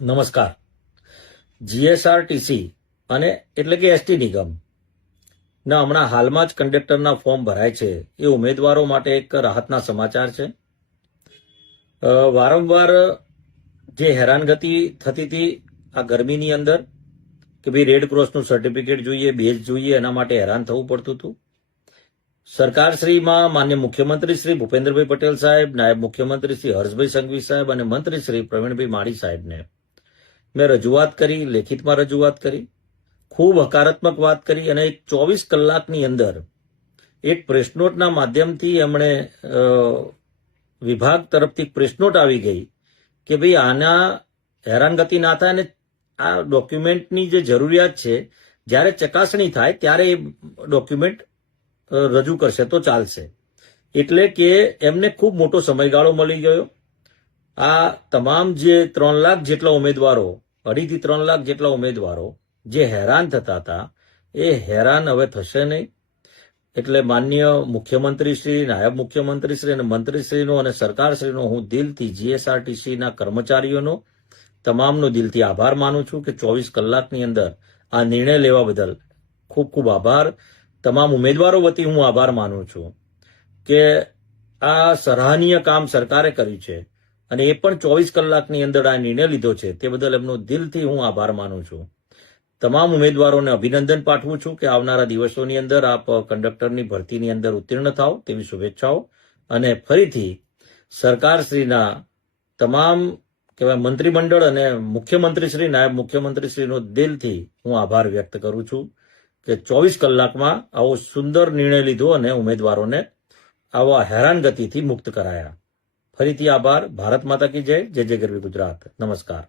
નમસ્કાર. જીએસઆરટીસી અને એટલે કે એસટી નિગમ ના હમણાં હાલમાં જ કંડક્ટરના ફોર્મ ભરાય છે. એ ઉમેદવારો માટે એક રાહતના સમાચાર છે. વારંવાર જે હેરાનગતિ થતી હતી આ ગરમીની અંદર કે ભાઈ રેડ ક્રોસનું સર્ટિફિકેટ જોઈએ, બેઝ જોઈએ, એના માટે હેરાન થવું પડતું હતું. સરકારશ્રીમાં માન્ય મુખ્યમંત્રી શ્રી ભૂપેન્દ્રભાઈ પટેલ સાહેબ, નાયબ મુખ્યમંત્રી શ્રી હર્ષભાઈ સંઘવી સાહેબ અને મંત્રી શ્રી પ્રવીણભાઈ માળી સાહેબને મેં રજૂઆત કરી, લેખિતમાં રજૂઆત કરી, ખૂબ હકારાત્મક વાત કરી અને 24 કલાકની અંદર એક પ્રેસ નોટના માધ્યમથી એમણે વિભાગ તરફથી પ્રેસ નોટ આવી ગઈ કે ભાઈ આના હેરાનગતિ ના થાય અને આ ડોક્યુમેન્ટની જે જરૂરિયાત છે જ્યારે ચકાસણી થાય ત્યારે એ ડોક્યુમેન્ટ રજૂ કરશે તો ચાલશે. એટલે કે એમને ખૂબ મોટો સમયગાળો મળી ગયો. આ તમામ જે 3 લાખ જેટલા ઉમેદવારો, 2.5 થી 3 લાખ જેટલા ઉમેદવારો જે હેરાન થતા હતા એ હેરાન હવે થશે નહીં. એટલે માન્ય મુખ્યમંત્રીશ્રી, નાયબ મુખ્યમંત્રીશ્રી અને મંત્રીશ્રીનો અને સરકારશ્રીનો હું દિલથી જીએસઆરટીસીના કર્મચારીઓનો તમામનો દિલથી આભાર માનું છું કે 24 કલાકની અંદર આ નિર્ણય લેવા બદલ ખૂબ ખૂબ આભાર. તમામ ઉમેદવારો વતી હું આભાર માનું છું કે આ સરાહનીય કામ સરકારે કર્યું છે અને એ પણ 24 કલાકની અંદર આ નિર્ણય લીધો છે તે બદલ એમનો દિલથી હું આભાર માનું છું. તમામ ઉમેદવારોને અભિનંદન પાઠવું છું કે આવનારા દિવસોની અંદર આપ કંડક્ટરની ભરતીની અંદર ઉત્તીર્ણ થાઓ તેવી શુભેચ્છાઓ અને ફરીથી સરકારશ્રીના તમામ કહેવાય મંત્રીમંડળ અને મુખ્યમંત્રીશ્રી, નાયબ મુખ્યમંત્રીશ્રીનો દિલથી હું આભાર વ્યક્ત કરું છું કે 24 કલાકમાં આવો સુંદર નિર્ણય લીધો અને ઉમેદવારોને આવા હેરાનગતિથી મુક્ત કરાયા. ફરીથી આભાર. ભારત માતા કી જય. જય જય ગરવી ગુજરાત. નમસ્કાર.